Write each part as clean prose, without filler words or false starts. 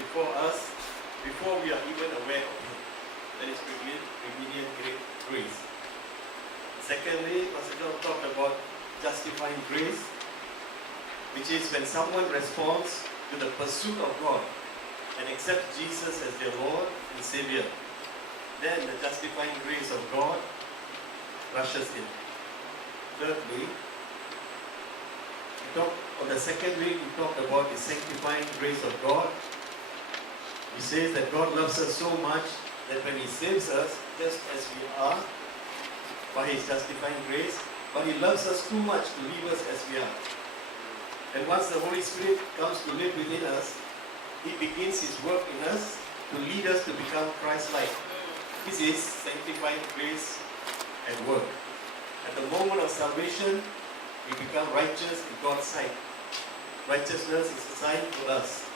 before us before we are even aware of Him. That is prevenient grace. Secondly, Pastor John talked about justifying grace, which is when someone responds to the pursuit of God and accepts Jesus as their Lord and Savior. Then the justifying grace of God rushes in. Thirdly, on the second week we talked about the sanctifying grace of God. He says that God loves us so much that when He saves us just as we are, by His justifying grace, but He loves us too much to leave us as we are. And once the Holy Spirit comes to live within us, He begins His work in us to lead us to become Christ-like. This is sanctifying grace at work. At the moment of salvation, we become righteous in God's sight. Righteousness is assigned to us.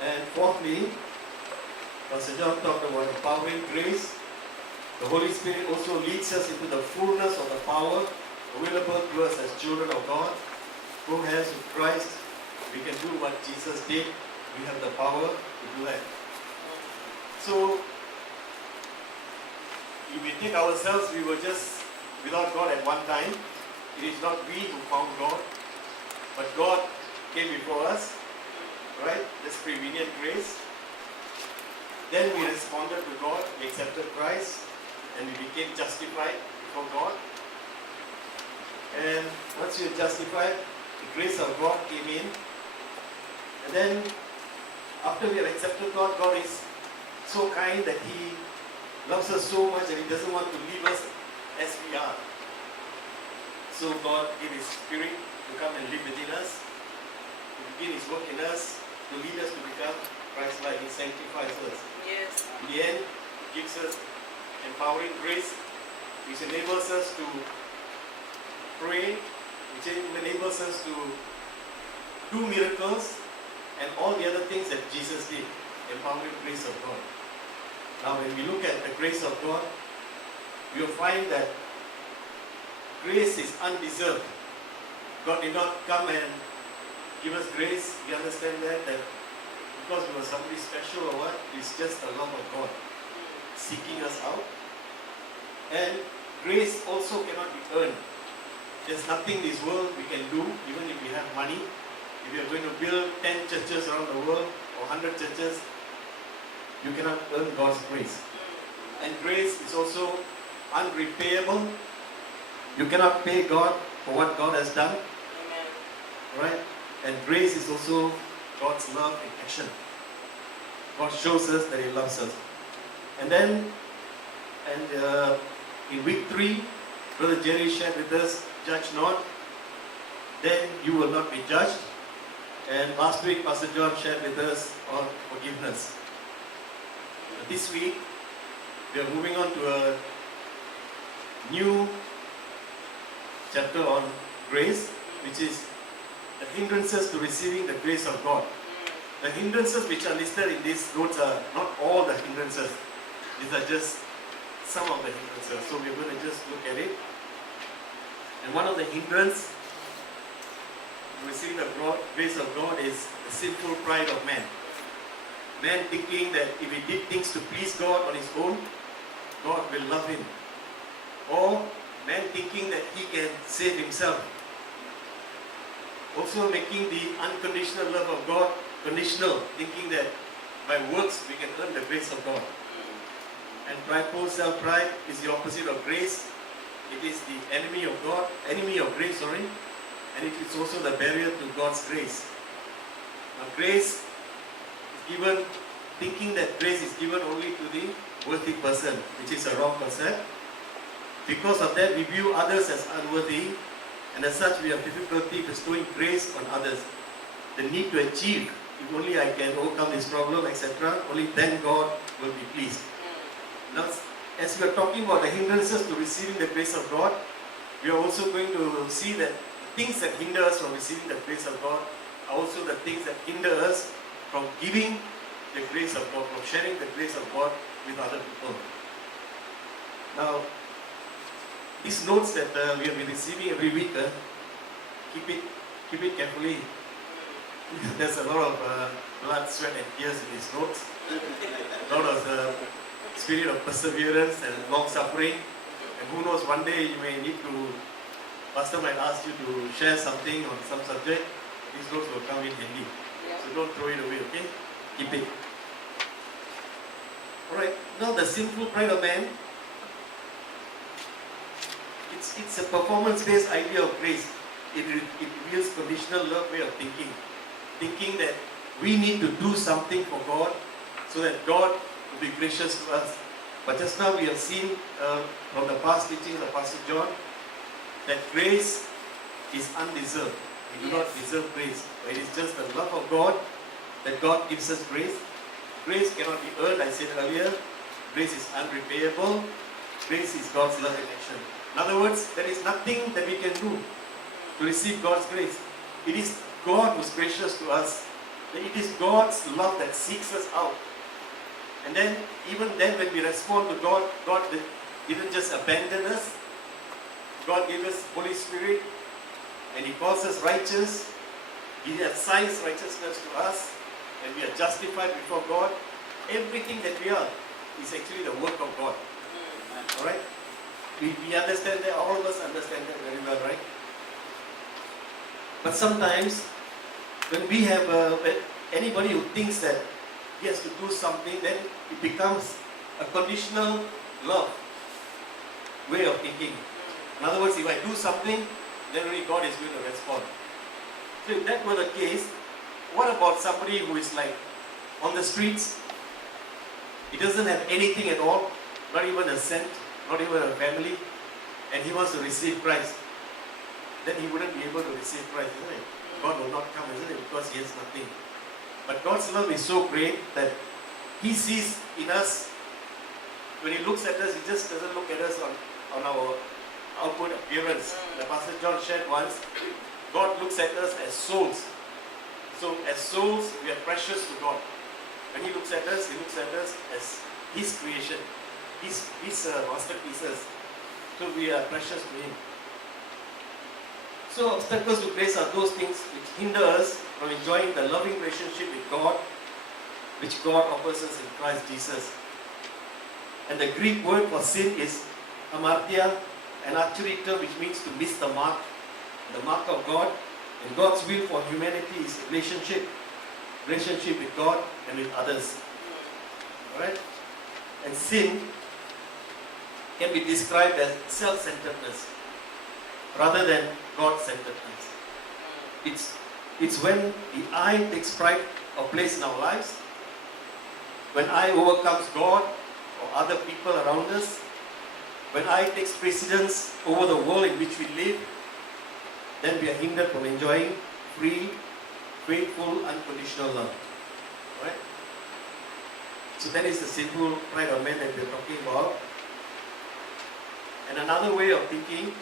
And fourthly, Pastor John talked about empowering grace. The Holy Spirit also leads us into the fullness of the power available to us as children of God. Who has with Christ, we can do what Jesus did. We have the power to do that. So, if we take ourselves, we were just without God at one time. It is not we who found God, but God came before us. Right? That's prevenient grace. Then we responded to God, we accepted Christ, and we became justified before God. And once you're justified, the grace of God came in. And then, after we have accepted God, God is so kind that He loves us so much that He doesn't want to leave us as we are. So God gave His Spirit to come and live within us, to begin His work in us, to lead us to become Christ-like. He sanctifies us. Yes. In the end, He gives us empowering grace, which enables us to pray, which enables us to do miracles, and all the other things that Jesus did. Empowering grace of God. Now, when we look at the grace of God, we will find that grace is undeserved. God did not come and give us grace. We understand that because we were somebody special or what, it's just the love of God seeking us out. And grace also cannot be earned. There's nothing in this world we can do, even if we have money. If you are going to build 10 churches around the world or 100 churches, you cannot earn God's grace. And grace is also unrepayable. You cannot pay God for what God has done. Amen. Right? And grace is also God's love in action. God shows us that He loves us. And then, in week 3, Brother Jerry shared with us, judge not, then you will not be judged. And last week, Pastor John shared with us on forgiveness. This week, we are moving on to a new chapter on grace, which is the hindrances to receiving the grace of God. The hindrances which are listed in these notes are not all the hindrances. These are just some of the hindrances. So we're going to just look at it. And one of the hindrances to receiving the grace of God is the sinful pride of man. Man thinking that if he did things to please God on his own, God will love him. Or man thinking that he can save himself. Also making the unconditional love of God conditional, thinking that by works we can earn the grace of God. And prideful self-pride is the opposite of grace. It is the enemy of God, enemy of grace, and it is also the barrier to God's grace. Now grace is given, thinking that grace is given only to the worthy person, which is a wrong concept. Because of that, we view others as unworthy, and as such we have difficulty bestowing grace on others. The need to achieve, if only I can overcome this problem, etc., only then God will be pleased. Now, as we are talking about the hindrances to receiving the grace of God, we are also going to see that the things that hinder us from receiving the grace of God are also the things that hinder us from giving the grace of God, from sharing the grace of God with other people. Now, these notes that we have been receiving every week, keep it carefully. There's a lot of blood, sweat and tears in his notes. God was a spirit of perseverance and long suffering. And who knows, one day you may need to, Pastor might ask you to share something on some subject. These notes will come in handy. So don't throw it away, okay? Keep it. Alright, now the sinful pride of man, it's a performance-based idea of grace. It reveals conditional love way of thinking. Thinking that we need to do something for God so that God will be gracious to us. But just now we have seen from the past teachings of Pastor John that grace is undeserved. We do not deserve grace. It is just the love of God that God gives us grace. Grace cannot be earned, I said earlier. Grace is unrepayable. Grace is God's love in action. In other words, there is nothing that we can do to receive God's grace. It is God who is gracious to us. It is God's love that seeks us out. And then, even then when we respond to God, God didn't just abandon us. God gave us Holy Spirit and He calls us righteous. He assigns righteousness to us and we are justified before God. Everything that we are is actually the work of God. Alright? We understand that, all of us understand that very well, right? But sometimes, when we have anybody who thinks that he has to do something, then it becomes a conditional love way of thinking. In other words, if I do something, then only God is going to respond. So if that were the case, what about somebody who is like on the streets? He doesn't have anything at all, not even a cent, not even a family, and he wants to receive Christ. Then he wouldn't be able to receive Christ, isn't it? God will not come, isn't it? Because he has nothing. But God's love is so great that He sees in us, when He looks at us, He just doesn't look at us on our outward appearance. The Pastor John shared once, God looks at us as souls. So as souls, we are precious to God. When He looks at us, He looks at us as His creation, His masterpieces. So we are precious to Him. So obstacles to grace are those things which hinder us from enjoying the loving relationship with God, which God offers us in Christ Jesus. And the Greek word for sin is hamartia, an archery term which means to miss the mark of God. And God's will for humanity is relationship with God and with others. Alright? And sin can be described as self-centeredness rather than God-centeredness. It's when the I takes pride or place in our lives, when I overcomes God or other people around us, when I takes precedence over the world in which we live, then we are hindered from enjoying free, faithful, unconditional love. Right? So that is the sinful pride of man that we are talking about. And another way of thinking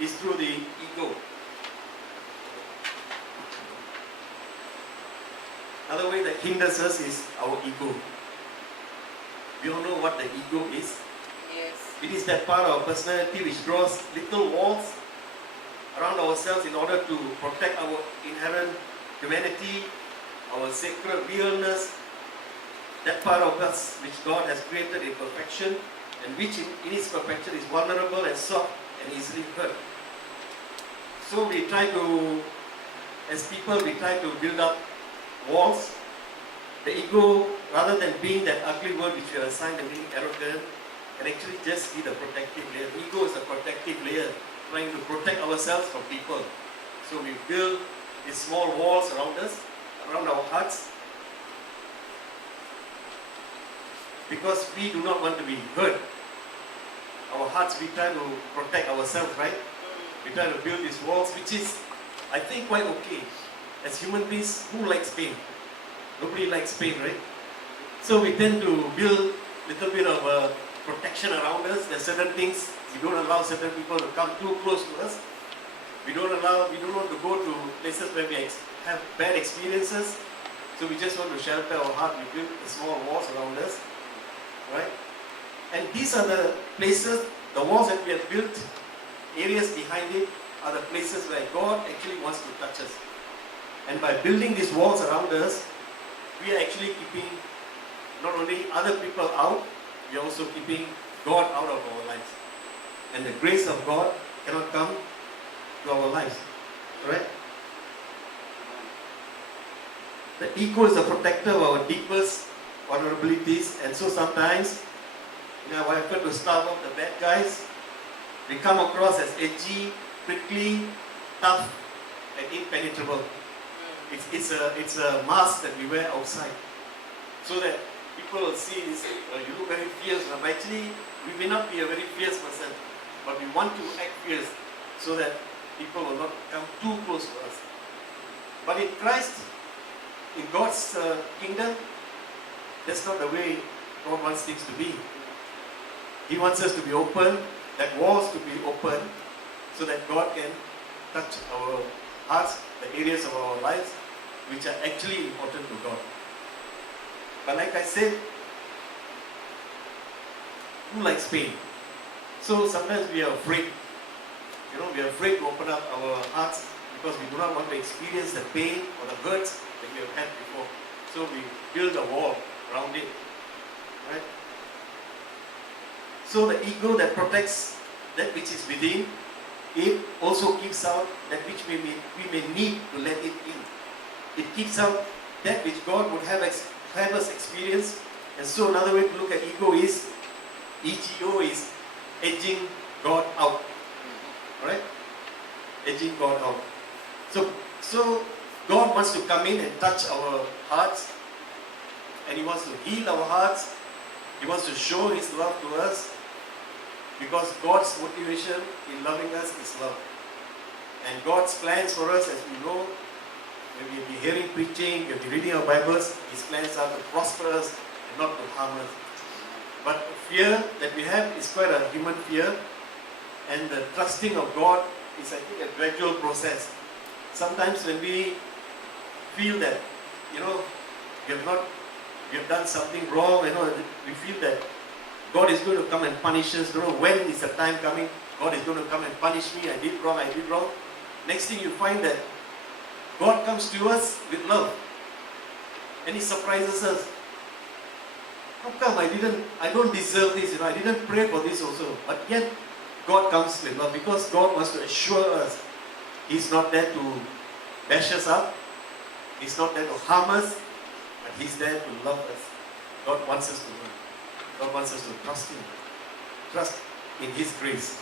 is through the ego. Another way that hinders us is our ego. We all know what the ego is. Yes. It is that part of our personality which draws little walls around ourselves in order to protect our inherent humanity, our sacred realness, that part of us which God has created in perfection and which in its perfection is vulnerable and soft and easily hurt. So we try to, as people, we try to build up walls. The ego, rather than being that ugly word which we are assigned to being arrogant, can actually just be the protective layer. Ego is a protective layer, trying to protect ourselves from people. So we build these small walls around us, around our hearts, because we do not want to be hurt. Our hearts, we try to protect ourselves, right? We try to build these walls, which is, I think, quite okay. As human beings, who likes pain? Nobody likes pain, right? So we tend to build a little bit of protection around us. There are certain things, we don't allow certain people to come too close to us. We don't want to go to places where we have bad experiences. So we just want to shelter our heart. We build small walls around us, right? And these are the places, the walls that we have built, areas behind it are the places where God actually wants to touch us. And by building these walls around us, we are actually keeping not only other people out, we are also keeping God out of our lives. And the grace of God cannot come to our lives. Alright? The ego is a protector of our deepest vulnerabilities, and so sometimes, I've got to starve off the bad guys. They come across as edgy, prickly, tough, and impenetrable. It's a mask that we wear outside, so that people will see this. You look very fierce. But actually, we may not be a very fierce person, but we want to act fierce, so that people will not come too close to us. But in Christ, in God's kingdom, that's not the way God wants things to be. He wants us to be open, that walls to be open, so that God can touch our hearts, the areas of our lives which are actually important to God. But like I said, who likes pain? So sometimes we are afraid. We are afraid to open up our hearts because we do not want to experience the pain or the hurts that we have had before. So we build a wall around it. Right? So the ego that protects that which is within, it also keeps out that which we may need to let it in. It keeps out that which God would have us experience. And so another way to look at ego is, EGO is edging God out. Alright? Edging God out. So God wants to come in and touch our hearts, and He wants to heal our hearts. He wants to show His love to us, because God's motivation in loving us is love. And God's plans for us, as we know, when we be hearing preaching, when we reading our Bibles, His plans are to prosper us and not to harm us. But the fear that we have is quite a human fear, and the trusting of God is, I think, a gradual process. Sometimes when we feel that, we have done something wrong, we feel that God is going to come and punish us. When is the time coming? God is going to come and punish me. I did wrong. Next thing you find that God comes to us with love, and He surprises us. How come I don't deserve this? I didn't pray for this also. But yet God comes with love, because God wants to assure us He's not there to bash us up. He's not there to harm us, but He's there to love us. God wants us to learn. God wants us to trust Him. Trust in His grace.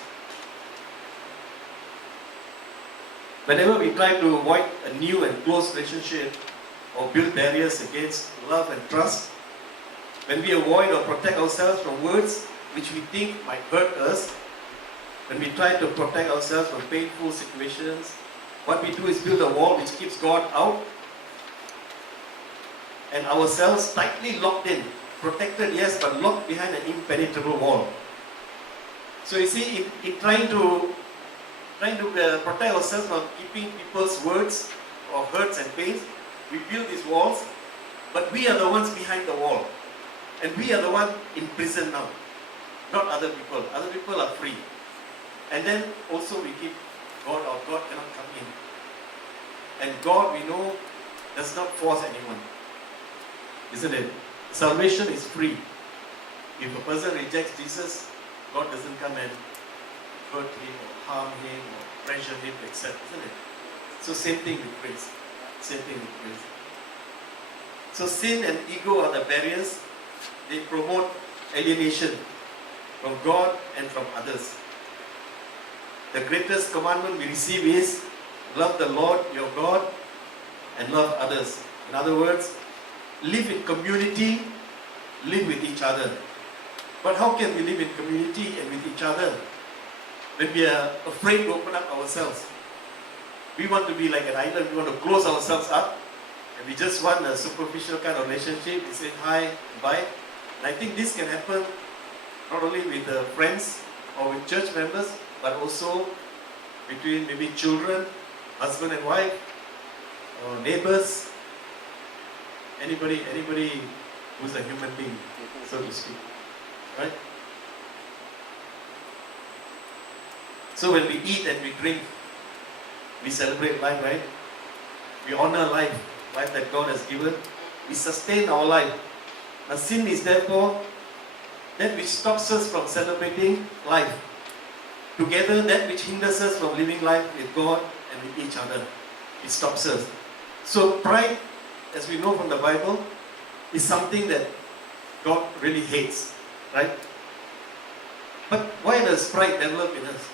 Whenever we try to avoid a new and close relationship or build barriers against love and trust, when we avoid or protect ourselves from words which we think might hurt us, when we try to protect ourselves from painful situations, what we do is build a wall which keeps God out and ourselves tightly locked in. Protected, yes, but locked behind an impenetrable wall. So you see, in trying to protect ourselves from keeping people's words or hurts and pains, we build these walls, but we are the ones behind the wall. And we are the one in prison now, not other people. Other people are free. And then also we keep God out. God cannot come in. And God, we know, does not force anyone. Isn't it? Salvation is free. If a person rejects Jesus, God doesn't come and hurt him or harm him or pressure him to accept, isn't it? So same thing with grace. Same thing with grace. So sin and ego are the barriers. They promote alienation from God and from others. The greatest commandment we receive is love the Lord your God and love others. In other words, live in community, live with each other. But how can we live in community and with each other when we are afraid to open up ourselves? We want to be like an island. We want to close ourselves up, and we just want a superficial kind of relationship. We say hi, bye. And I think this can happen not only with friends or with church members, but also between maybe children, husband and wife, or neighbors, anybody who's a human being, so to speak. Right? So when we eat and we drink, we celebrate life, right? We honor life that God has given. we sustain our life. Now sin is therefore that which stops us from celebrating life. Together, that which hinders us from living life with God and with each other. It stops us. So pride, as we know from the Bible, is something that God really hates, right? But why does pride develop in us?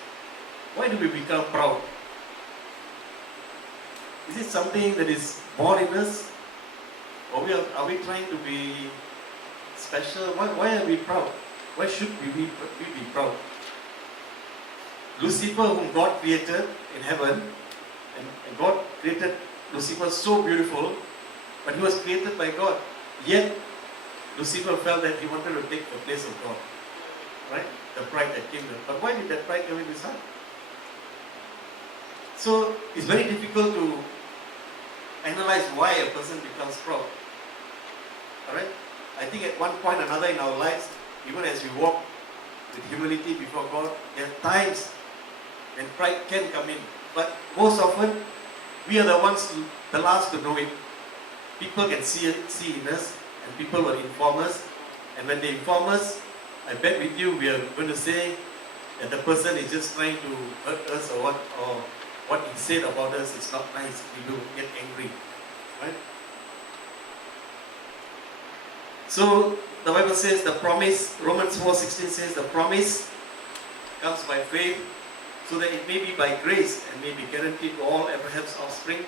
Why do we become proud? Is it something that is born in us? Or are we trying to be special? Why are we proud? Why should we be proud? Lucifer, whom God created in heaven, and God created Lucifer so beautiful, but he was created by God. Yet, Lucifer felt that he wanted to take the place of God. Right? The pride that came there. But why did that pride come in his heart? So, it's very difficult to analyze why a person becomes proud. Alright? I think at one point or another in our lives, even as we walk with humility before God, there are times when pride can come in. But most often, we are the ones, the last to know it. People can see in us, and people will inform us. And when they inform us, I bet with you we are going to say that the person is just trying to hurt us, or what he said about us is not nice. We do get angry. Right? So the Bible says the promise, Romans 4:16 says the promise comes by faith, so that it may be by grace and may be guaranteed to all Abraham's offspring,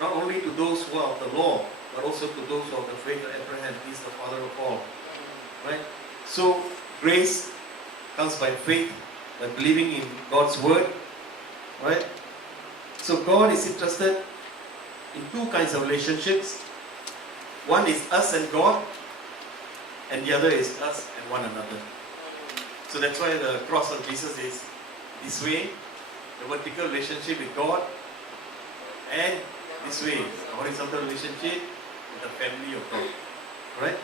not only to those who are of the law, but also to those who are of the faith of Abraham. He is the father of all. Right? So grace comes by faith, by believing in God's word. Right? So God is interested in two kinds of relationships. One is us and God, and the other is us and one another. So that's why the cross of Jesus is this way, the vertical relationship with God, and this way, the horizontal relationship with the family of God. Right?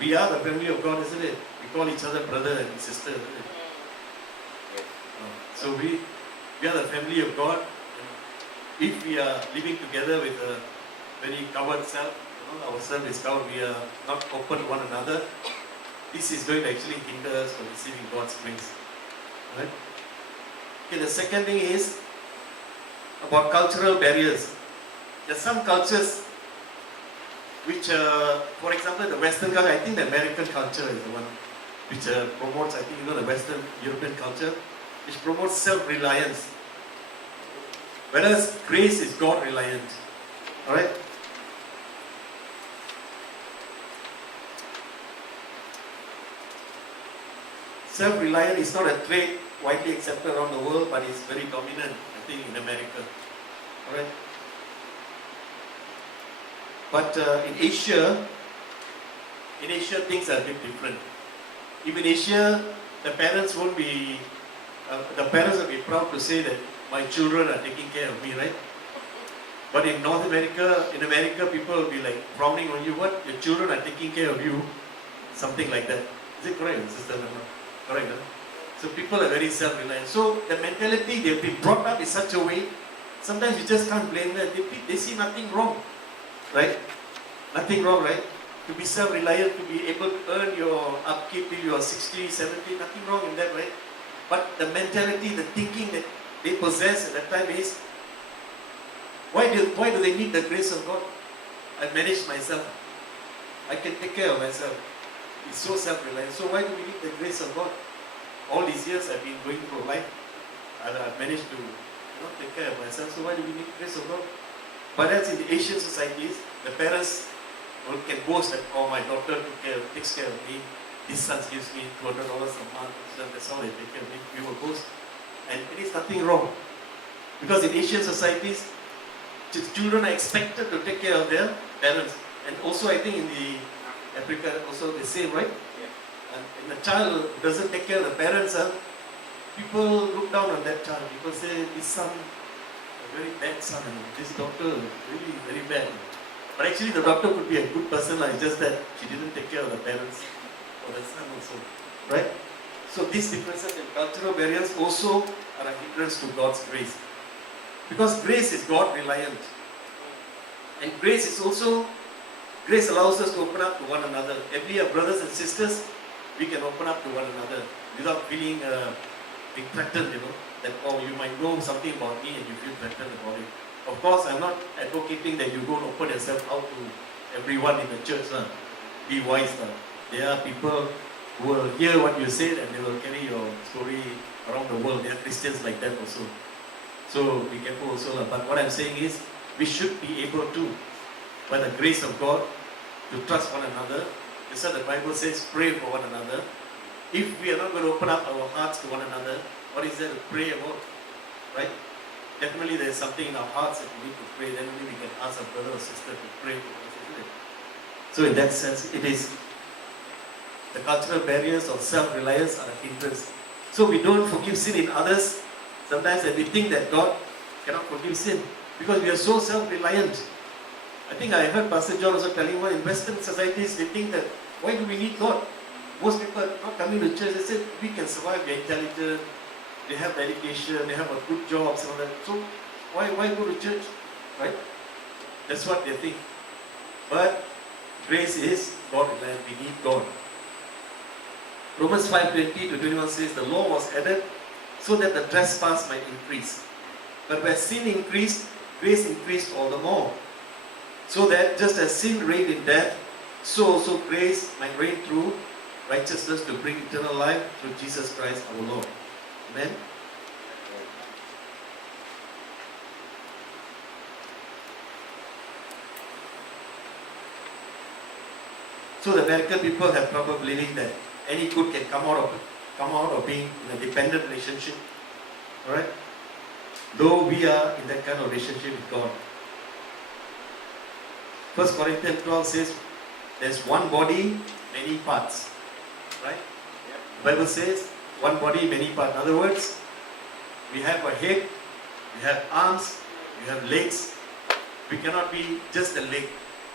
We are the family of God, isn't it? We call each other brother and sister, isn't it? So we are the family of God. If we are living together with a very covered self, our self is covered, we are not open to one another, this is going to actually hinder us from receiving God's grace. Right? Okay, the second thing is about cultural barriers. There are some cultures which, for example, the Western culture, I think the American culture is the one which promotes, I think, the Western European culture, which promotes self-reliance. Whereas grace is God-reliant. Alright? Self-reliant is not a trait widely accepted around the world, but it's very dominant, I think, in America. Alright? But in Asia things are a bit different. Even in Asia, the parents will be proud to say that my children are taking care of me, right? But in North America, in America, people will be like frowning on you. What? Your children are taking care of you? Something like that. Is it correct, Sister Lama? Correct, huh? So people are very self-reliant. So the mentality, they've been brought up in such a way, sometimes you just can't blame them. They see nothing wrong, right? Nothing wrong, right? To be self-reliant, to be able to earn your upkeep till you are 60, 70, nothing wrong in that, right? But the mentality, the thinking that they possess at that time is, why do they need the grace of God? I manage myself. I can take care of myself. It's so self-reliant. So why do we need the grace of God? All these years I've been going through life, and I've managed to take care of myself. So why do we need the grace of God? But that's in the Asian societies, the parents can boast that, oh, my daughter takes care of me. This son gives me $200 a month. That's how they take care of me. We will boast. And it is nothing wrong. Because in Asian societies, children are expected to take care of their parents. And also I think in the Africa also the same, right? Yeah. And the child doesn't take care of the parents, people look down on that child. People say, this son, a very bad son, this doctor, really very bad. But actually the doctor could be a good person, it's just that she didn't take care of the parents or the son also. Right? So these differences in cultural barriers also are a hindrance to God's grace. Because grace is God-reliant. And grace allows us to open up to one another. If we are brothers and sisters, we can open up to one another without feeling being threatened, that, oh, you might know something about me and you feel threatened about it. Of course, I'm not advocating that you go and open yourself out to everyone in the church. Be wise. There are people who will hear what you said and they will carry your story around the world. There are Christians like that also. So be careful also. But what I'm saying is, we should be able to, by the grace of God, to trust one another. That's why the Bible says, pray for one another. If we are not going to open up our hearts to one another, what is there to pray about? Right? Definitely there is something in our hearts that we need to pray. Then only we can ask our brother or sister to pray for us, isn't it? So in that sense, it is the cultural barriers of self-reliance are a hindrance. So we don't forgive sin in others. Sometimes we think that God cannot forgive sin because we are so self-reliant. I think I heard Pastor John also telling one in Western societies, they think that, why do we need God? Most people are not coming to church. They say, we can survive, we are intelligent, they have education, they have a good job, and all that. So why go to church? Right? That's what they think. But grace is God-reliant. We need God. Romans 5:20-21 says, the law was added so that the trespass might increase. But where sin increased, grace increased all the more. So that just as sin reigned in death, so also grace might reign through righteousness to bring eternal life through Jesus Christ our Lord. Amen? So the American people have trouble believing that any good can come out of being in a dependent relationship. Alright? Though we are in that kind of relationship with God. 1 Corinthians 12 says, there's one body, many parts. Right? The Bible says, one body, many parts. In other words, we have a head, we have arms, we have legs. We cannot be just a leg.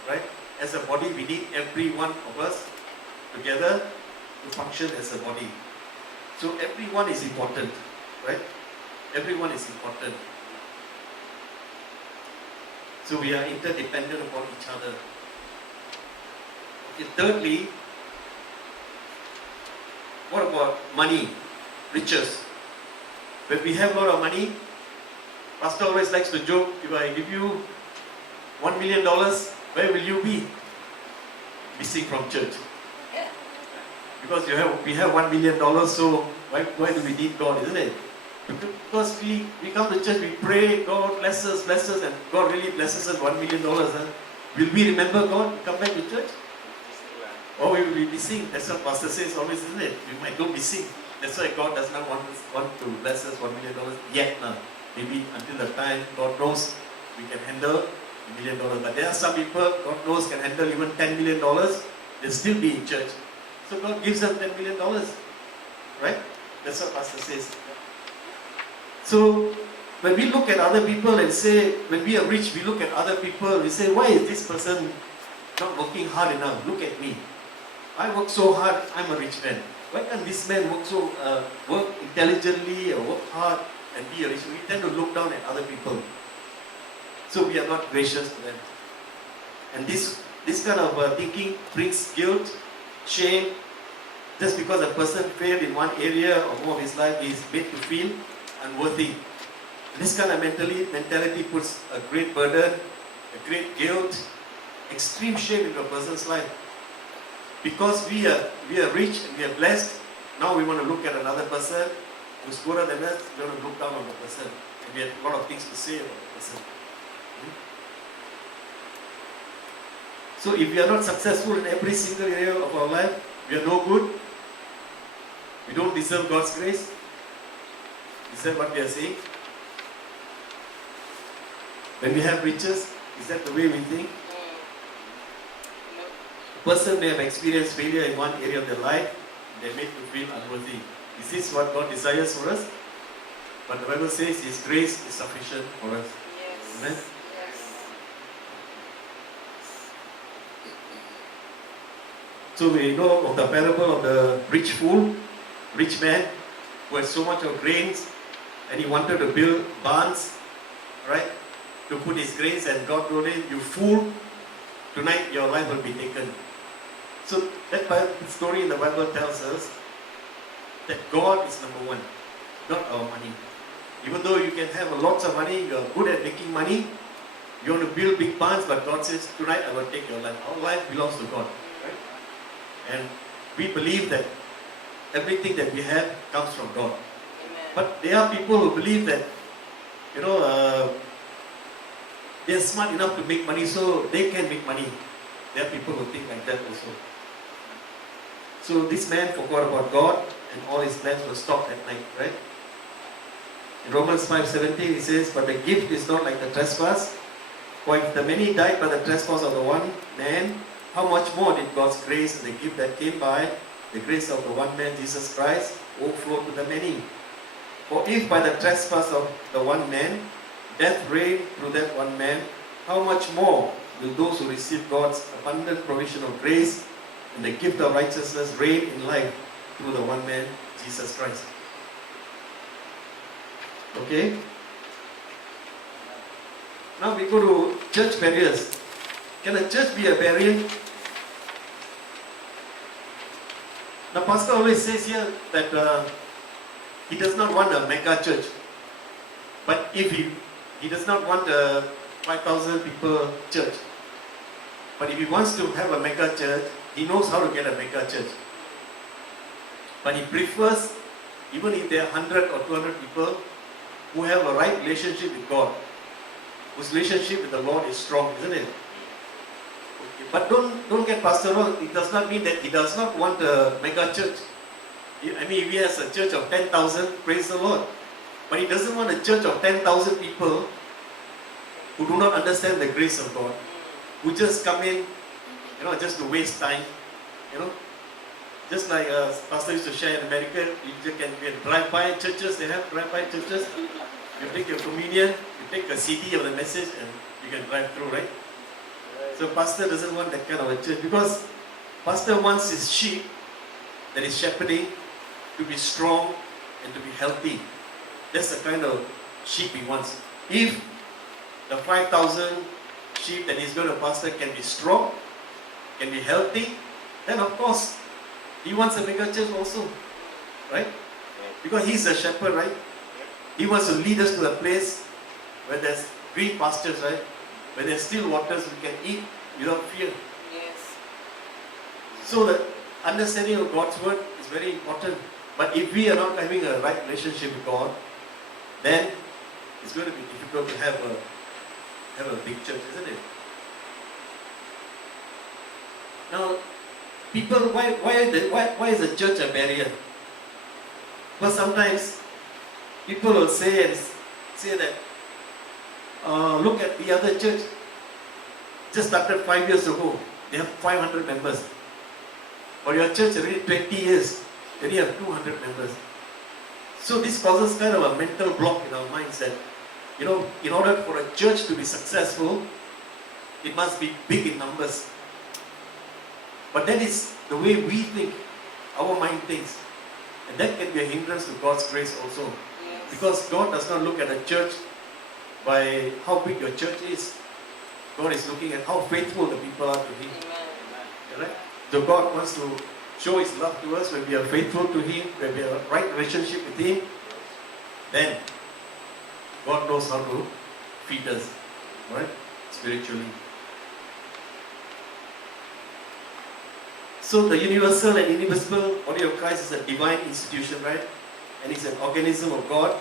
Right? As a body, we need every one of us together to function as a body. So everyone is important. Right? Everyone is important. So we are interdependent upon each other. Okay, thirdly, what about money, riches? When we have a lot of money, Pastor always likes to joke, if I give you $1 million, where will you be? Missing from church. Because we have $1 million, so why do we need God, isn't it? Because we come to church, we pray, God bless us, and God really blesses us $1 million. Will we remember God and come back to church? Or we will be missing. That's what Pastor says always, isn't it? We might go missing. That's why God does not want to bless us $1 million yet now. Maybe until the time God knows we can handle $1 million. But there are some people God knows can handle even $10 million. They'll still be in church. So God gives them $10 million. Right? That's what Pastor says. So, when we look at other people and say, when we are rich, we look at other people, we say, why is this person not working hard enough? Look at me. I work so hard, I'm a rich man. Why can't this man work intelligently or work hard and be a rich man? We tend to look down at other people. So we are not gracious to them. And this kind of thinking brings guilt, shame. Just because a person failed in one area or more of his life, he is made to feel unworthy. This kind of mentality puts a great burden, a great guilt, extreme shame into a person's life. Because we are rich and we are blessed, now we want to look at another person who's poorer than us, we want to look down on the person. And we have a lot of things to say about the person. So if we are not successful in every single area of our life, we are no good. We don't deserve God's grace. Is that what we are saying? When we have riches, is that the way we think? A person may have experienced failure in one area of their life, they make you feel unworthy. Is this what God desires for us? But the Bible says His grace is sufficient for us. Yes. Amen? Yes. So we know of the parable of the rich man who had so much of grains and he wanted to build barns, right? to put His grace, and God told him, "You fool, tonight your life will be taken." So that story in the Bible tells us that God is number one, not our money. Even though you can have lots of money, you are good at making money, you want to build big barns, but God says, "Tonight I will take your life." Our life belongs to God. Right? And we believe that everything that we have comes from God. Amen. But there are people who believe that, they are smart enough to make money, so they can make money. There are people who think like that also. So this man forgot about God, and all his plans were stopped at night, right? In Romans 5:17 he says, "But the gift is not like the trespass. For if the many died by the trespass of the one man, how much more did God's grace and the gift that came by the grace of the one man, Jesus Christ, overflow to the many? For if by the trespass of the one man, death reigned through that one man, how much more will those who receive God's abundant provision of grace and the gift of righteousness reign in life through the one man, Jesus Christ?" Okay? Now we go to church barriers. Can a church be a barrier? The pastor always says here that he does not want a mega church. But if he does not want a 5,000 people church. But if he wants to have a mega church, he knows how to get a mega church. But he prefers, even if there are 100 or 200 people who have a right relationship with God, whose relationship with the Lord is strong, isn't it? Okay. But don't get pastoral. It does not mean that he does not want a mega church. I mean, if he has a church of 10,000, praise the Lord. But he doesn't want a church of 10,000 people who do not understand the grace of God, who just come in, just to waste time, Just like pastor used to share in America, you can drive by churches, they have drive-by churches. You take your communion, you take a CD of the message, and you can drive through, right? So pastor doesn't want that kind of a church, because pastor wants his sheep that is shepherding to be strong and to be healthy. That's the kind of sheep he wants. If the 5,000 sheep that he's going to pastor can be strong, can be healthy, then of course he wants a bigger church also, right? Because he's a shepherd, right? He wants to lead us to a place where there's green pastures, right? Where there's still waters we can eat without fear. Yes. So the understanding of God's word is very important. But if we are not having a right relationship with God, then it's going to be difficult to have a big church, isn't it? Now, people, why is the church a barrier? Because sometimes people will say that, look at the other church, just started 5 years ago, they have 500 members. For your church, already 20 years, they only have 200 members. So this causes kind of a mental block in our minds that, in order for a church to be successful, it must be big in numbers. But that is the way we think, our mind thinks. And that can be a hindrance to God's grace also. Yes. Because God does not look at a church by how big your church is. God is looking at how faithful the people are to Him. Amen. Right? So God wants to show His love to us when we are faithful to Him, when we have a right relationship with Him. Then God knows how to feed us, right? Spiritually. So the universal and invisible body of Christ is a divine institution, right? And it's an organism of God.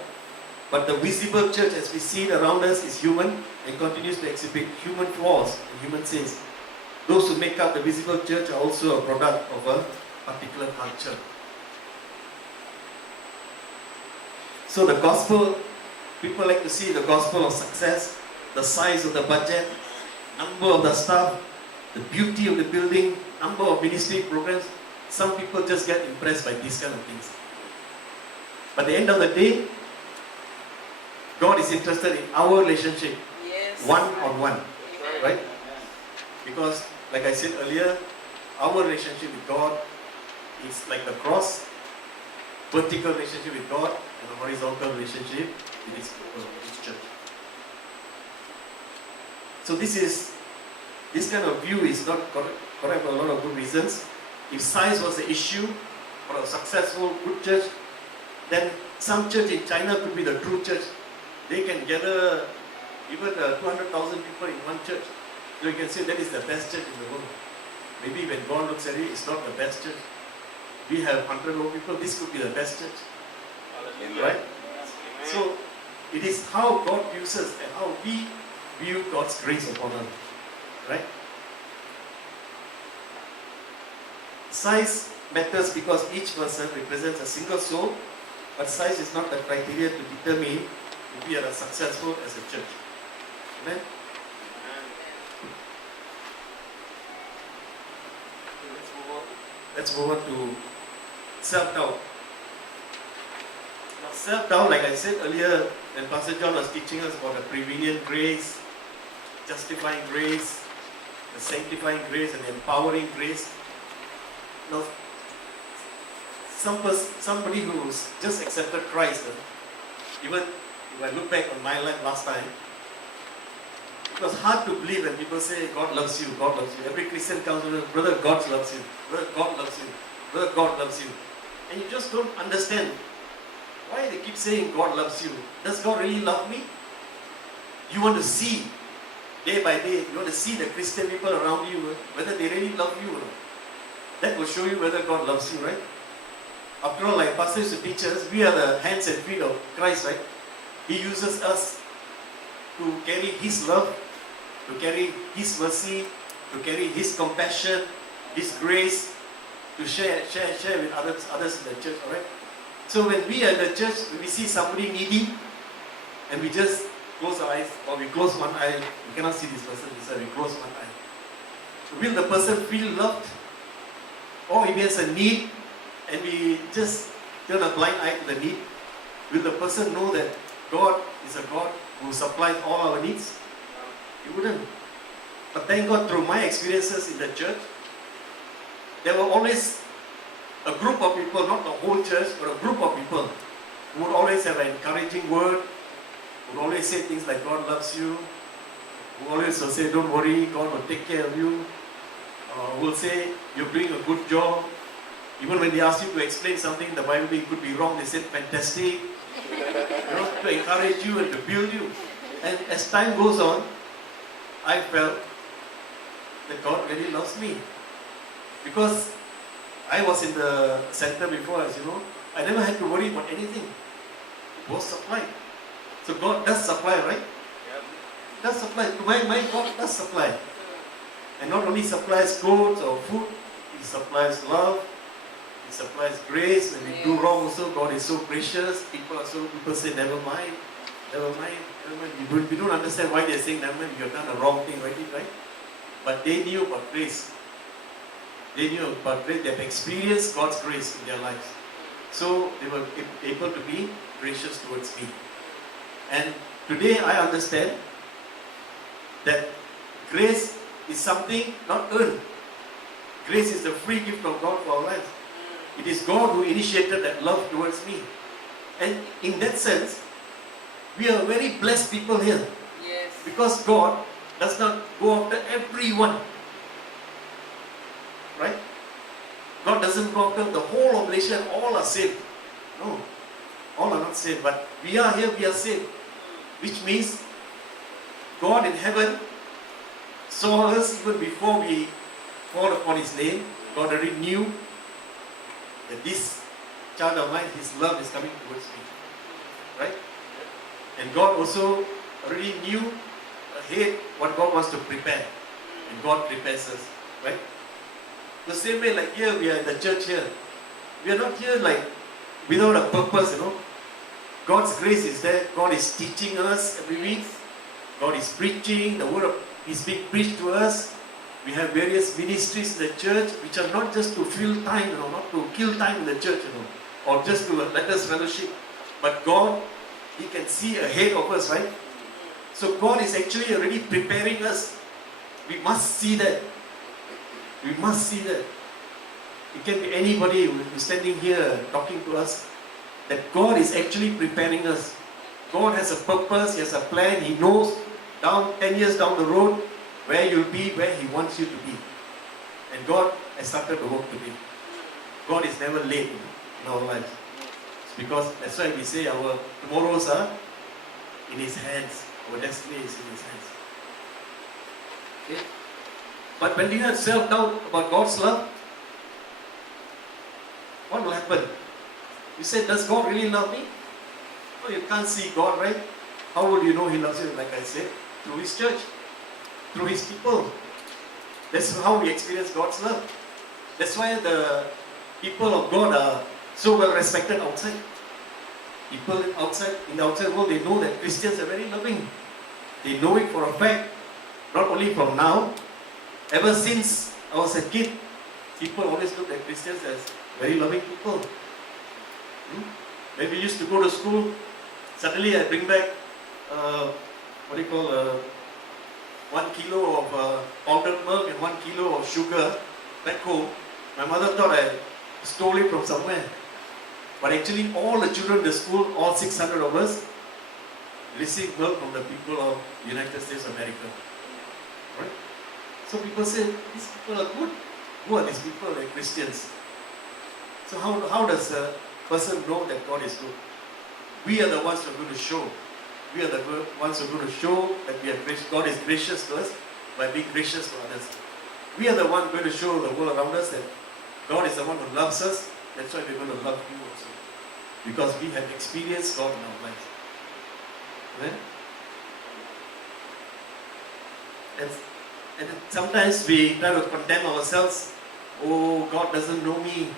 But the visible church, as we see it around us, is human and continues to exhibit human flaws and human sins. Those who make up the visible church are also a product of a particular culture. So the gospel, people like to see the gospel of success, the size of the budget, number of the staff, the beauty of the building, number of ministry programs. Some people just get impressed by these kind of things. But at the end of the day, God is interested in our relationship, Yes. one-on-one, Amen. right? Because, like I said earlier, our relationship with God is like the cross, vertical relationship with God, and a horizontal relationship with His people, with His church. So this kind of view is not correct for a lot of good reasons. If size was the issue for a successful good church, then some church in China could be the true church. They can gather even 200,000 people in one church. So you can say that is the best church in the world. Maybe when God looks at it, it's not the best church. We have 100 more people, this could be the best church. Hallelujah. Right? Yes, amen. So it is how God views us and how we view God's grace upon us. Right? Size matters because each person represents a single soul, but size is not the criteria to determine if we are successful as a church. Amen? Let's move on to self-doubt. Now, self-doubt, like I said earlier, when Pastor John was teaching us about the prevenient grace, justifying grace, the sanctifying grace, and the empowering grace. Now, somebody who's just accepted Christ, even if I look back on my life last time, it was hard to believe when people say, God loves you, God loves you. Every Christian comes and says, brother, God loves you, brother, God loves you, brother, God loves you. And you just don't understand why they keep saying God loves you. Does God really love me? You want to see, day by day, you want to see the Christian people around you, whether they really love you or not. That will show you whether God loves you, right? After all, like Pastor used to teach us, we are the hands and feet of Christ, right? He uses us to carry His love, to carry His mercy, to carry His compassion, His grace, to share with others in the church, alright? So when we are in the church, when we see somebody needy, and we just close our eyes, or we close one eye, we cannot see this person, so we close one eye. Will the person feel loved? Or if he has a need, and we just turn a blind eye to the need, will the person know that God is a God who supplies all our needs? He wouldn't. But thank God, through my experiences in the church, there were always a group of people, not the whole church, but a group of people who would always have an encouraging word, would always say things like God loves you, who always will say don't worry, God will take care of you, will say you're doing a good job. Even when they ask you to explain something in the Bible, it could be wrong, they said fantastic, to encourage you and to build you. And as time goes on, I felt that God really loves me. Because I was in the center before, as you know, I never had to worry about anything. It was supplied. So God does supply, right? Yep. Does supply. My God does supply. And not only supplies clothes or food, He supplies love, He supplies grace. When we do wrong also, God is so gracious. People say, never mind, never mind, never mind. We don't understand why they're saying, never mind, you have done a wrong thing, right? But they knew about grace. They knew about grace. They have experienced God's grace in their lives. So they were able to be gracious towards me. And today I understand that grace is something not earned. Grace is the free gift of God for our lives. It is God who initiated that love towards me. And in that sense, we are very blessed people here. Yes. Because God does not go after everyone. Right? God doesn't go after the whole of Malaysia and all are saved. No. All are not saved. But we are here, we are saved. Which means God in heaven saw us even before we called upon His name. God already knew that this child of mine, His love is coming towards me. Right? And God also already knew ahead what God wants to prepare. And God prepares us. Right? The same way, like here, we are in the church here. We are not here like without a purpose, God's grace is there. God is teaching us every week. God is preaching. The word is being preached to us. We have various ministries in the church which are not just to fill time, not to kill time in the church, or just to let us fellowship. But God, He can see ahead of us, right? So God is actually already preparing us. We must see that. We must see that. It can be anybody who is standing here talking to us, that God is actually preparing us. God has a purpose, He has a plan, He knows down 10 years down the road, where you'll be, where He wants you to be. And God has started the work today. God is never late in our lives. It's because that's why we say our tomorrows are in His hands. Our destiny is in His hands. Okay? But when you have self-doubt about God's love, what will happen? You say, does God really love me? No, you can't see God, right? How would you know He loves you? Like I said, through His church, through His people. That's how we experience God's love. That's why the people of God are so well respected outside. People outside, in the outside world, they know that Christians are very loving. They know it for a fact. Not only from now, ever since I was a kid, people always look at Christians as very loving people. When we used to go to school, suddenly I bring back, 1 kilo of powdered milk and 1 kilo of sugar back home. My mother thought I stole it from somewhere. But actually all the children in the school, all 600 of us, received milk from the people of the United States of America. Right? So people say, these people are good. Who are these people? They're Christians. So how does a person know that God is good? We are the ones who are going to show. We are the ones who are going to show that God is gracious to us by being gracious to others. We are the ones going to show the world around us that God is the one who loves us. That's why we're going to love you also. Because we have experienced God in our lives. Amen? And sometimes we try to condemn ourselves. Oh, God doesn't know me.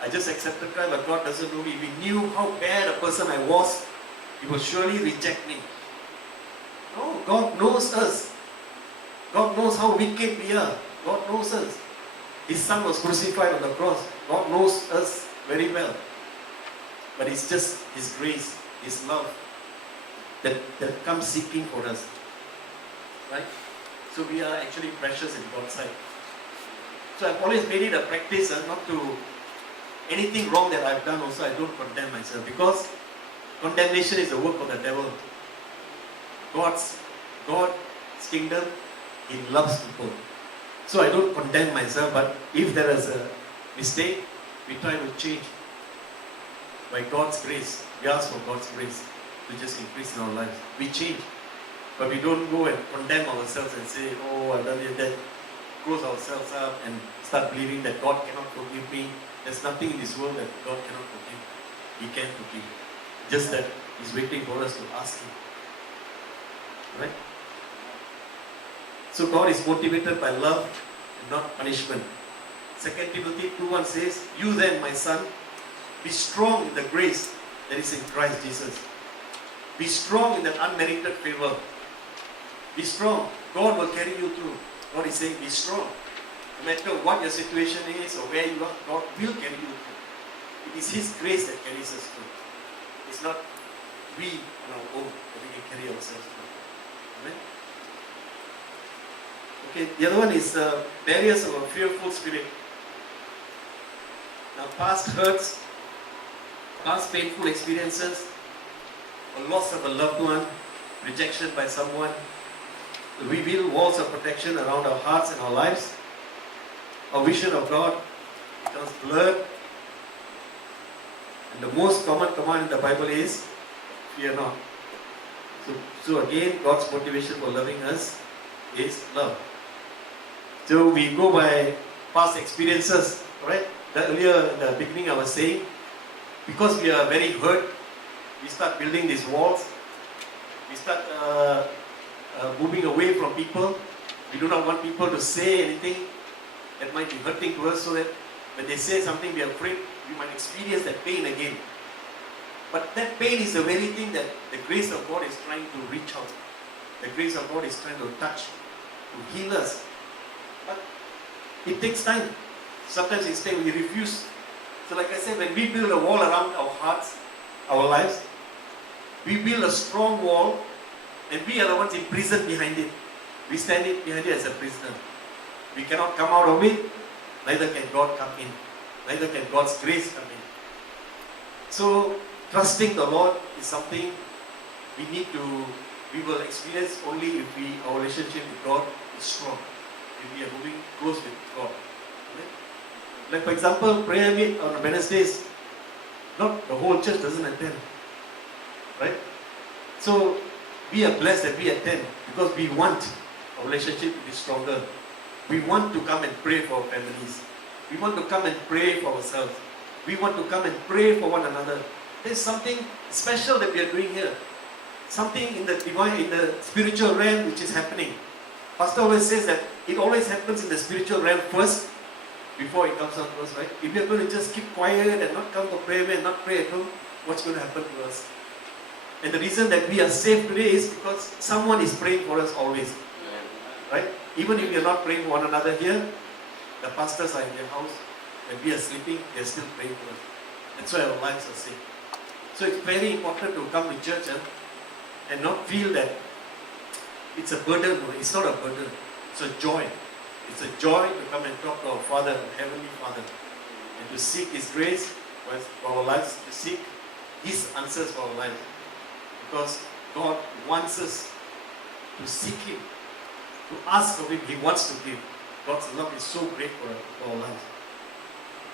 I just accepted Christ, but God doesn't know me. If He knew how bad a person I was, He will surely reject me. No, God knows us. God knows how wicked we are. God knows us. His Son was crucified on the cross. God knows us very well. But it's just His grace, His love that comes seeking for us. Right? So we are actually precious in God's sight. So I've always made it a practice not to, anything wrong that I've done also, I don't condemn myself. Because condemnation is the work of the devil. God's kingdom, He loves people. So I don't condemn myself, but if there is a mistake, we try to change. By God's grace, we ask for God's grace to just increase in our lives. We change. But we don't go and condemn ourselves and say, oh, I've done it, that. Close ourselves up and start believing that God cannot forgive me. There's nothing in this world that God cannot forgive. He can forgive. Just that He's waiting for us to ask Him. Right? So God is motivated by love and not punishment. 2 Timothy 2:1 says, you then, my son, be strong in the grace that is in Christ Jesus. Be strong in that unmerited favor. Be strong. God will carry you through. God is saying, be strong. No matter what your situation is or where you are, God will carry you through. It is His grace that carries us through. It's not we on our own that we can carry ourselves through. Amen? Okay, the other one is barriers of a fearful spirit. Now, past hurts, past painful experiences, a loss of a loved one, rejection by someone, reveal walls of protection around our hearts and our lives. Our vision of God becomes blurred. And the most common command in the Bible is, fear not. So again, God's motivation for loving us is love. So we go by past experiences, right? Earlier in the beginning I was saying, because we are very hurt, we start building these walls. We start moving away from people. We do not want people to say anything that might be hurting to us, so that when they say something we are afraid, we might experience that pain again. But that pain is the very thing that the grace of God is trying to reach out. The grace of God is trying to touch, to heal us. But it takes time. Sometimes instead we refuse. So like I said, when we build a wall around our hearts, our lives, we build a strong wall, and we are the ones imprisoned behind it. We stand behind it as a prisoner. We cannot come out of it, neither can God come in. Neither can God's grace come in. So, trusting the Lord is something we need to we will experience only if our relationship with God is strong. If we are moving close with God. Right? Like for example, prayer meet on Wednesdays, not the whole church doesn't attend. Right? So we are blessed that we attend because we want our relationship to be stronger. We want to come and pray for our families. We want to come and pray for ourselves. We want to come and pray for one another. There's something special that we are doing here. Something in the divine, in the spiritual realm which is happening. Pastor always says that it always happens in the spiritual realm first before it comes out to us, right? If we are going to just keep quiet and not come to prayer and not pray at home, what's going to happen to us? And the reason that we are safe today is because someone is praying for us always. Right? Even if we are not praying for one another here, the pastors are in their house. When we are sleeping, they are still praying for us. That's why our lives are safe. So it's very important to come to church and not feel that it's a burden. No, it's not a burden. It's a joy. It's a joy to come and talk to our Father, our Heavenly Father, and to seek His grace for our lives, to seek His answers for our lives. Because God wants us to seek Him, to ask of Him. He wants to give. God's love is so great for our lives.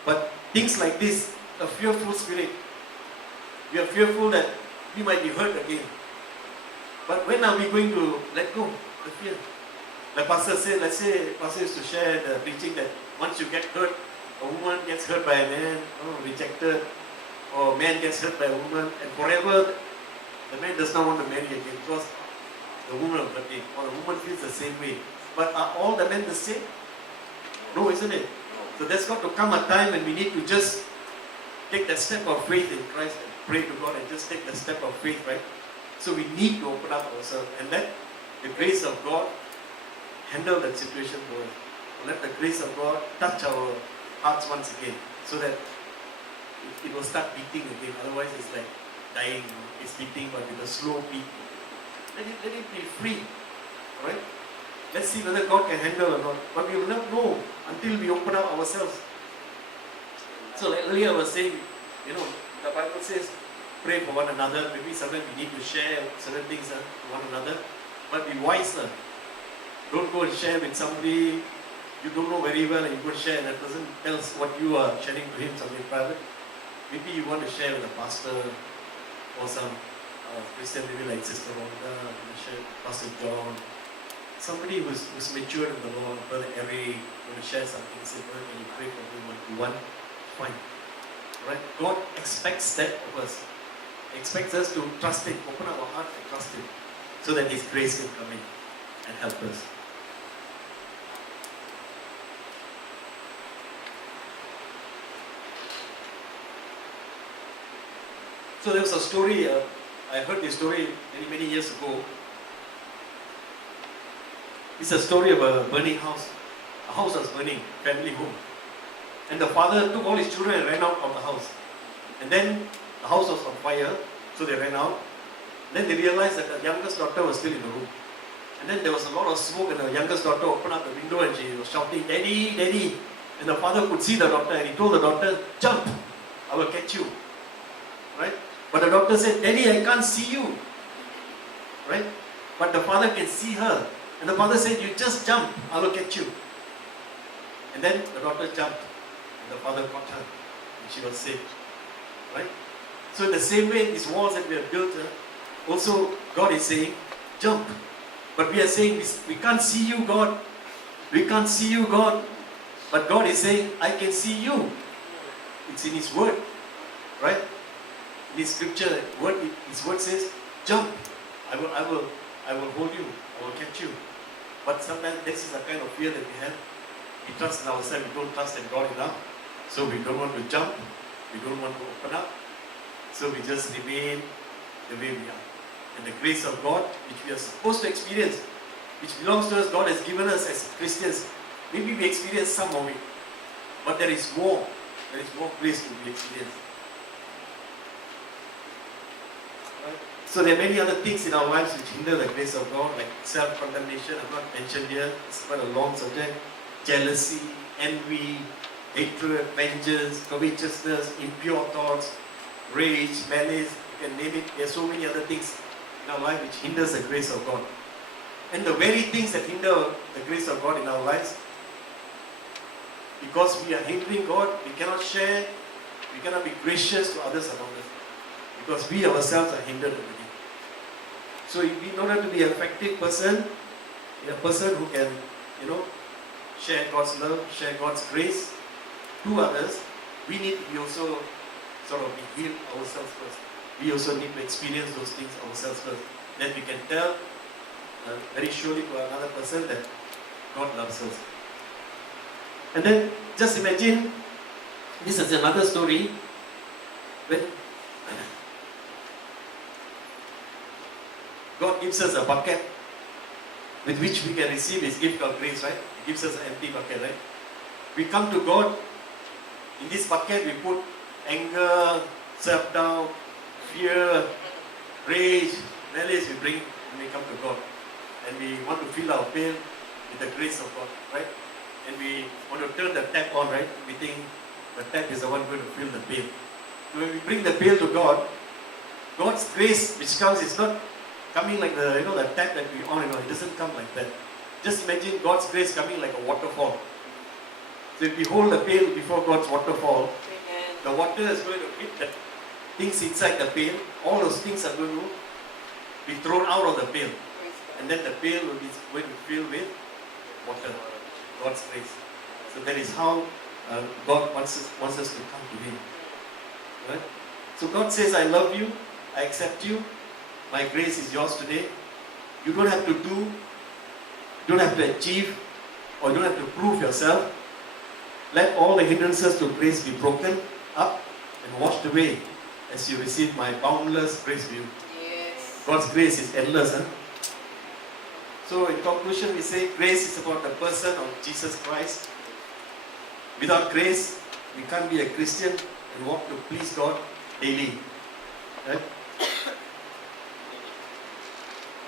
But things like this, a fearful spirit, we are fearful that we might be hurt again. But when are we going to let go the fear? Like Pastor said, let's say Pastor used to share the preaching that once you get hurt, a woman gets hurt by a man, rejected, or a man gets hurt by a woman, and forever the man does not want to marry again because the woman will hurt him, or the woman feels the same way. But are all the men the same? No, isn't it? So there's got to come a time when we need to just take that step of faith in Christ and pray to God and just take the step of faith, right? So we need to open up ourselves and let the grace of God handle that situation for us. Let the grace of God touch our hearts once again so that it will start beating again. Otherwise it's like dying. It's beating but with a slow beat. Let it be free. Alright? Let's see whether God can handle or not. But we will not know until we open up ourselves. So like earlier I was saying, the Bible says pray for one another. Maybe sometimes we need to share certain things to one another. But be wise. Don't go and share with somebody you don't know very well and you go share and that person tells what you are sharing to him, something private. Maybe you want to share with a pastor or some Christian, maybe like Sister Rhonda, Pastor John. Somebody who's mature in the Lord, Brother Eric, want to share something, say, brother, can you pray for me one-to-one? Fine. Right? God expects that of us. He expects us to trust Him, open our heart and trust Him, so that His grace can come in and help us. So there was a story, I heard this story many years ago. It's a story of a burning house. A house was burning, family home. And the father took all his children and ran out of the house. And then the house was on fire, so they ran out. Then they realized that the youngest daughter was still in the room. And then there was a lot of smoke and the youngest daughter opened up the window and she was shouting, "Daddy, Daddy." And the father could see the daughter and he told the daughter, "Jump, I will catch you." Right? But the daughter said, "Daddy, I can't see you." Right? But the father can see her. And the father said, "You just jump, I will catch you." And then the daughter jumped. And the father caught her. And she was saved. Right? So in the same way, these walls that we have built, also God is saying, "Jump." But we are saying, we can't see you, God. We can't see you, God. But God is saying, "I can see you." It's in His word. Right? In His scripture, His word says, "Jump. I will hold you. I will catch you." But sometimes this is the kind of fear that we have. We trust in ourselves, we don't trust in God enough. So we don't want to jump, we don't want to open up. So we just remain the way we are. And the grace of God, which we are supposed to experience, which belongs to us, God has given us as Christians. Maybe we experience some of it. But there is more. There is more grace to be experienced. Right? So there are many other things in our lives which hinder the grace of God, like self-condemnation. I've not mentioned here. It's quite a long subject. Jealousy, envy, hatred, vengeance, covetousness, impure thoughts, rage, malice. You can name it. There are so many other things in our life which hinders the grace of God. And the very things that hinder the grace of God in our lives, because we are hindering God, we cannot share, we cannot be gracious to others around us. Because we ourselves are hindered already. So in order to be an effective person, a person who can, share God's love, share God's grace to others, we need to be also sort of be healed ourselves first. We also need to experience those things ourselves first. Then we can tell very surely to another person that God loves us. And then just imagine, this is another story when God gives us a bucket with which we can receive His gift of grace, right? He gives us an empty bucket, right? We come to God, in this bucket we put anger, self-doubt, fear, rage, malice we bring when we come to God. And we want to fill our pail with the grace of God, right? And we want to turn the tap on, right? We think the tap is the one going to fill the pail. So when we bring the pail to God, God's grace which comes is not coming like the tap that we on and on. It doesn't come like that. Just imagine God's grace coming like a waterfall. So if we hold the pail before God's waterfall, the water is going to hit the things inside the pail. All those things are going to be thrown out of the pail. And then the pail will be going to fill with water. God's grace. So that is how God wants us to come to Him. Right? So God says, I love you, I accept you, my grace is yours today. You don't have to do, you don't have to achieve, or you don't have to prove yourself. Let all the hindrances to grace be broken up and washed away as you receive my boundless grace for you. Yes. God's grace is endless. Huh? So in conclusion, we say grace is about the person of Jesus Christ. Without grace, we can't be a Christian and walk to please God daily. Right?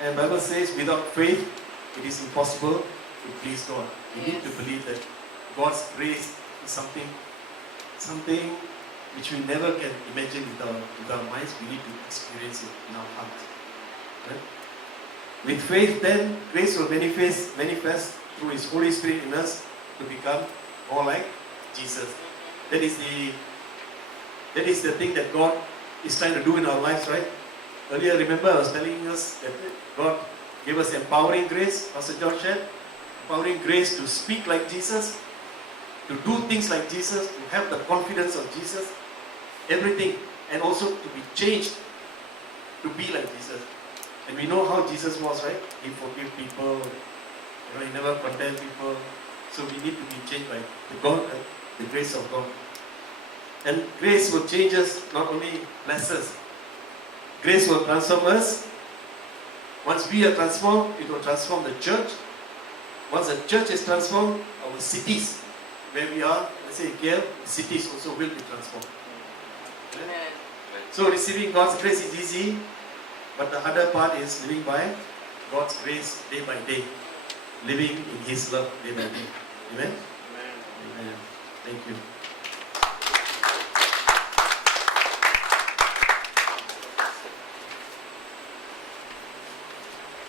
And the Bible says, without faith, it is impossible to please God. We need to believe that God's grace is something which we never can imagine with our minds. We need to experience it in our hearts. Right? With faith, then, grace will manifest through His Holy Spirit in us to become more like Jesus. That is the thing that God is trying to do in our lives, right? Earlier, remember, I was telling us that God gave us empowering grace, Pastor John shared, empowering grace to speak like Jesus, to do things like Jesus, to have the confidence of Jesus, everything, and also to be changed to be like Jesus. And we know how Jesus was, right? He forgave people, He never condemned people. So we need to be changed by the grace of God. And grace will change us, not only bless us. Grace will transform us. Once we are transformed, it will transform the church. Once the church is transformed, our cities, where we are, let's say here, cities also will be transformed. Amen. So receiving God's grace is easy, but the harder part is living by God's grace day by day. Living in His love day by day. Amen? Amen. Amen. Thank you.